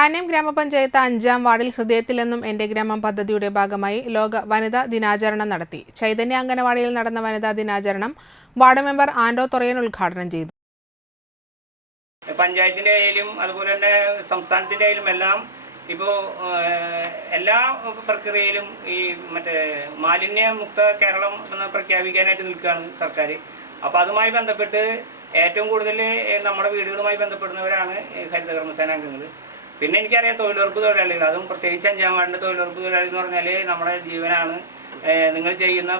കാനം ഗ്രാമപഞ്ചായത്ത് 5-ാം വാർഡിൽ ഹൃദയത്തിലെന്നും എന്റെ ഗ്രാമം പദ്ധതിയുടെ ഭാഗമായി ലോക വനിതാ ദിനാചരണം നടത്തി. ചൈതന്യ അംഗനവാടിയിൽ നടന്ന വനിതാ ദിനാചരണം വാർഡ് മെമ്പർ ആൻഡോ തൊറയൻ ഉദ്ഘാടനം ചെയ്തു. പഞ്ചായത്തിന്റെ ആയാലും അതുപോലെ തന്നെ സംസ്ഥാനത്തിന്റെ ആയാലും എല്ലാം ഇപ്പോൾ എല്ലാ പ്രക്രിയയിലും ഈ മാലിന്യമുക്ത കേരളം എന്ന് പ്രഖ്യാപിക്കാനായിട്ട് നിൽക്കുകയാണ് സർക്കാർ. അപ്പോൾ അതുമായി ബന്ധപ്പെട്ട് ഏറ്റവും കൂടുതൽ നമ്മുടെ വീടുകളുമായി ബന്ധപ്പെടുന്നവരാണ് ഹരിതകർമ്മസേന അംഗങ്ങൾ. പിന്നെ എനിക്കറിയാം തൊഴിലുറപ്പ് തൊഴിലാളികൾ, അതും പ്രത്യേകിച്ച് 5-ാം വാർഡിൻ്റെ തൊഴിലുറപ്പ് തൊഴിലാളി എന്ന് പറഞ്ഞാൽ നമ്മുടെ ജീവനാണ്. നിങ്ങൾ ചെയ്യുന്ന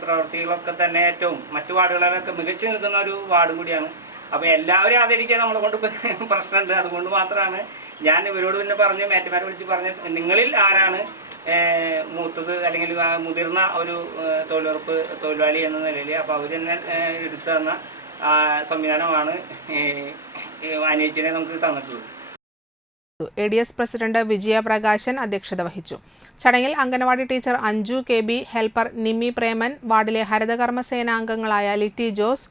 പ്രവൃത്തികളൊക്കെ തന്നെ ഏറ്റവും മറ്റു വാർഡുകളിലൊക്കെ മികച്ചു നിൽക്കുന്ന ഒരു വാർഡ് കൂടിയാണ്. അപ്പോൾ എല്ലാവരും ആദരിക്കാൻ നമ്മളെ കൊണ്ട് പ്രശ്നമുണ്ട്. അതുകൊണ്ട് മാത്രമാണ് ഞാൻ ഇവരോട് പിന്നെ പറഞ്ഞ് മേറ്റമാരെ വിളിച്ച് പറഞ്ഞ് നിങ്ങളിൽ ആരാണ് മൂത്തത് അല്ലെങ്കിൽ മുതിർന്ന ഒരു തൊഴിലുറപ്പ് തൊഴിലാളി എന്ന നിലയിൽ. അപ്പോൾ അവർ തന്നെ എടുത്തു തന്ന സംവിധാനമാണ് അനേച്ചിനെ നമുക്ക് തന്നിട്ടുള്ളത്. ADS പ്രസിഡന്റ് വിജയ പ്രകാശൻ അധ്യക്ഷത വഹിച്ചു. ചടങ്ങിൽ anganwadi teacher Anju KB, helper Nimmi Preman, വാർഡിലെ ഹരിതകർമ്മസേന അംഗങ്ങളായ ലിറ്റി ജോസ്,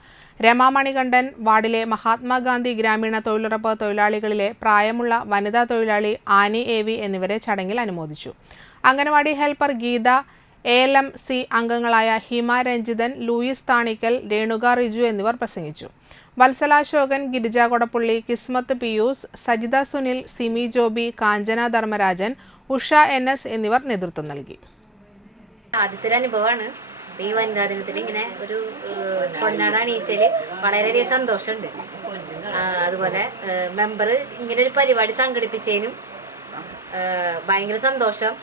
രമാ മണികണ്ഠൻ, വാർഡിലെ മഹാത്മാഗാന്ധി ഗ്രാമീണ തൊഴിലുറപ്പ് തൊഴിലാളികളിലെ പ്രായമുള്ള വനിതാ തൊഴിലാളി ആനി AV എന്നിവരെ ചടങ്ങിൽ അനുമോദിച്ചു. അംഗനവാടി ഹെൽപ്പർ ഗീത, ALMC അംഗങ്ങളായ ഹിമ രഞ്ജിതൻ, ലൂയിസ് താണിക്കൽ, രേണുക റിജു എന്നിവർ പ്രസംഗിച്ചു. വത്സല അശോകൻ, ഗിരിജ കൊടപ്പുള്ളി, കിസ്മത്ത് പിയൂസ്, സജിത സുനിൽ, സിമി ജോബി, കാഞ്ചന ധർമ്മരാജൻ, ഉഷ NS എന്നിവർ നേതൃത്വം നൽകി. ആദ്യത്തെ അനുഭവമാണ് ഈ വനിതാ ദിനത്തിൽ ഇങ്ങനെ ഒരു പൊന്നാട അണിയിച്ചതിൽ വളരെയധികം സന്തോഷമുണ്ട്. അതുപോലെ മെമ്പർ ഇങ്ങനെ ഒരു പരിപാടി സംഘടിപ്പിച്ചതിനും ഭയങ്കര സന്തോഷം.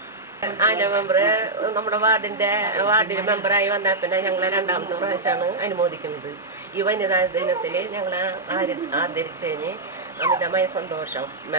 ആന മെമ്പർ നമ്മുടെ വാർഡിൽ മെമ്പറായി വന്നാൽ പിന്നെ ഞങ്ങളെ 2ാമത്തെ പ്രാവശ്യമാണ് അനുമോദിക്കുന്നത്. ഈ വനിതാ ദിനത്തിൽ ഞങ്ങളെ ആദരിച്ചതിന് അമിതമായ സന്തോഷം.